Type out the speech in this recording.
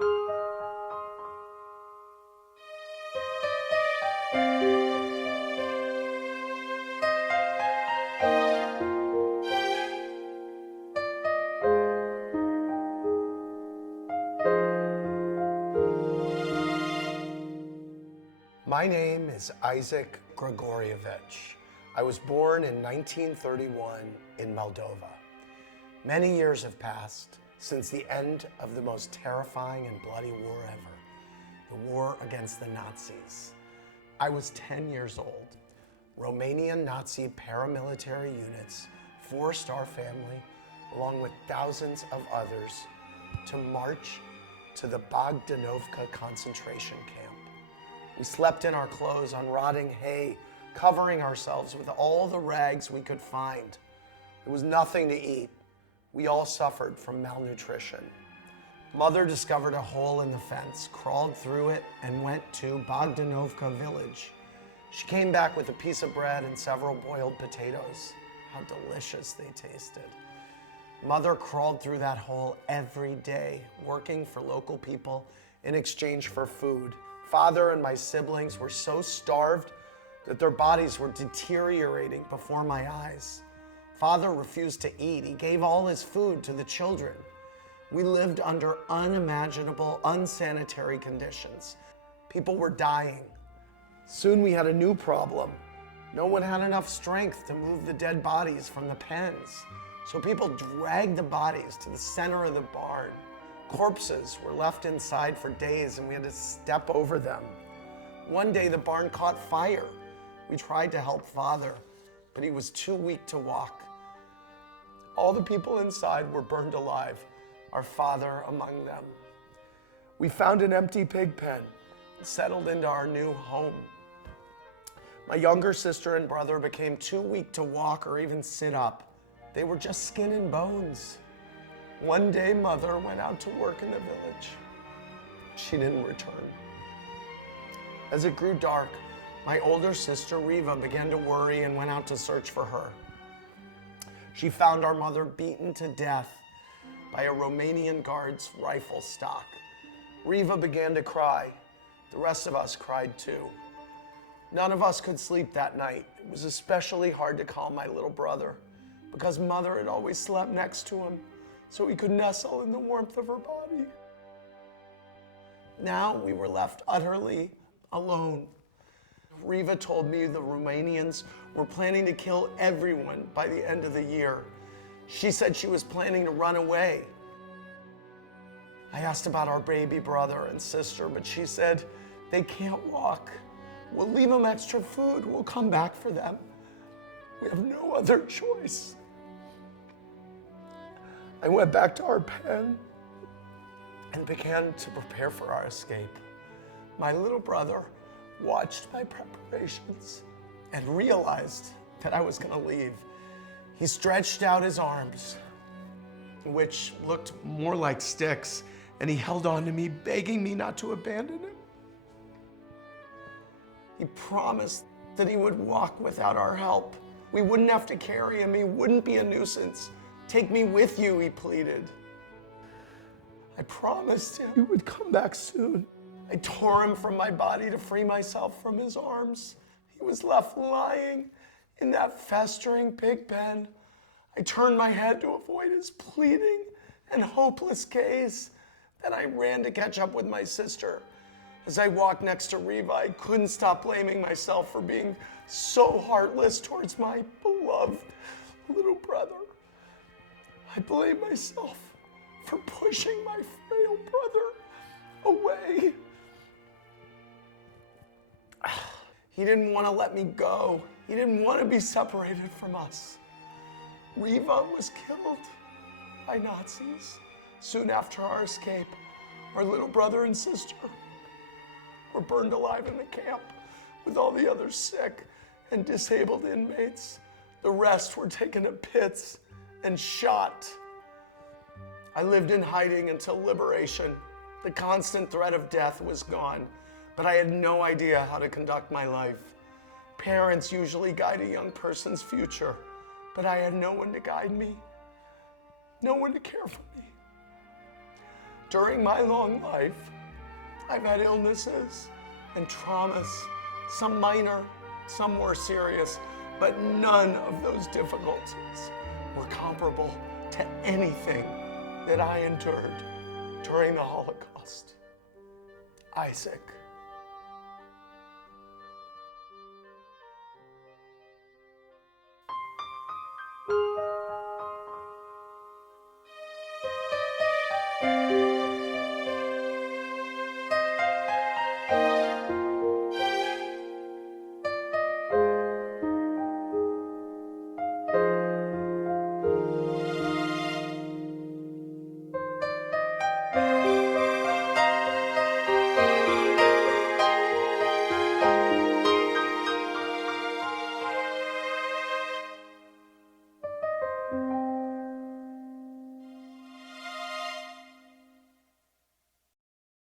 My name is Isaac Grigorievich. I was born in 1931 in Moldova. Many years have passed since the end of the most terrifying and bloody war ever, the war against the Nazis. I was 10 years old. Romanian Nazi paramilitary units forced our family, along with thousands of others, to march to the Bogdanovka concentration camp. We slept in our clothes on rotting hay, covering ourselves with all the rags we could find. There was nothing to eat. We all suffered from malnutrition. Mother discovered a hole in the fence, crawled through it, and went to Bogdanovka village. She came back with a piece of bread and several boiled potatoes. How delicious they tasted. Mother crawled through that hole every day, working for local people in exchange for food. Father and my siblings were so starved that their bodies were deteriorating before my eyes. Father refused to eat. He gave all his food to the children. We lived under unimaginable, unsanitary conditions. People were dying. Soon we had a new problem. No one had enough strength to move the dead bodies from the pens. So people dragged the bodies to the center of the barn. Corpses were left inside for days and we had to step over them. One day the barn caught fire. We tried to help Father, but he was too weak to walk. All the people inside were burned alive, our father among them. We found an empty pig pen and settled into our new home. My younger sister and brother became too weak to walk or even sit up. They were just skin and bones. One day, Mother went out to work in the village. She didn't return. As it grew dark, my older sister, Riva, began to worry and went out to search for her. She found our mother beaten to death by a Romanian guard's rifle stock. Riva began to cry. The rest of us cried too. None of us could sleep that night. It was especially hard to calm my little brother because Mother had always slept next to him, so he could nestle in the warmth of her body. Now we were left utterly alone. Riva told me the Romanians were planning to kill everyone by the end of the year. She said she was planning to run away. I asked about our baby brother and sister, but she said, they can't walk. We'll leave them extra food. We'll come back for them. We have no other choice. I went back to our pen and began to prepare for our escape. My little brother watched my preparations and realized that I was going to leave. He stretched out his arms, which looked more like sticks, and he held on to me, begging me not to abandon him. He promised that he would walk without our help. We wouldn't have to carry him. He wouldn't be a nuisance. Take me with you, he pleaded. I promised him he would come back soon. I tore him from my body to free myself from his arms. He was left lying in that festering pig pen. I turned my head to avoid his pleading and hopeless gaze. Then I ran to catch up with my sister. As I walked next to Riva, I couldn't stop blaming myself for being so heartless towards my beloved little brother. I blame myself for pushing my frail brother away. He didn't want to let me go. He didn't want to be separated from us. Riva was killed by Nazis. Soon after our escape, our little brother and sister were burned alive in the camp with all the other sick and disabled inmates. The rest were taken to pits and shot. I lived in hiding until liberation. The constant threat of death was gone, but I had no idea how to conduct my life. Parents usually guide a young person's future, but I had no one to guide me, no one to care for me. During my long life, I've had illnesses and traumas, some minor, some more serious, but none of those difficulties were comparable to anything that I endured during the Holocaust. Isaac.